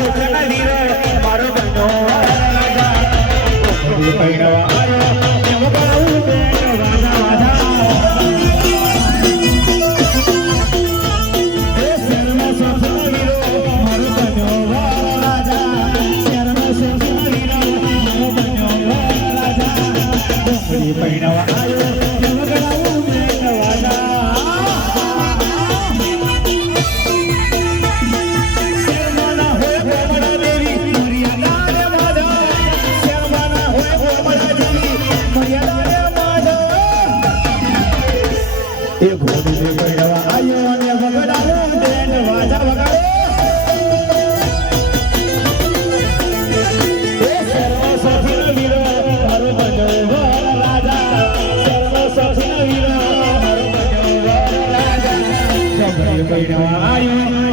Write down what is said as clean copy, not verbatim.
સુખના વીરો મારો બનો રાજા પૈણવા આવ્યો એમ ગાઉં બેન વાજા વાજા એ શર્મા સુખના વીરો મારો બનો રાજા શર્મા સુખના વીરો મારો બનો રાજા પૈણવા આવ્યો એમ ગાઉં બેન વાજા એ ભોળી પૈણવા આવ્યો અને વગડાવો બેન વાજા વગાડો એ સર્વ સખીનો વીરો મારો બન્યો રાજા સર્વ સખીનો વીરો મારો બન્યો રાજા પૈણવા આવ્યો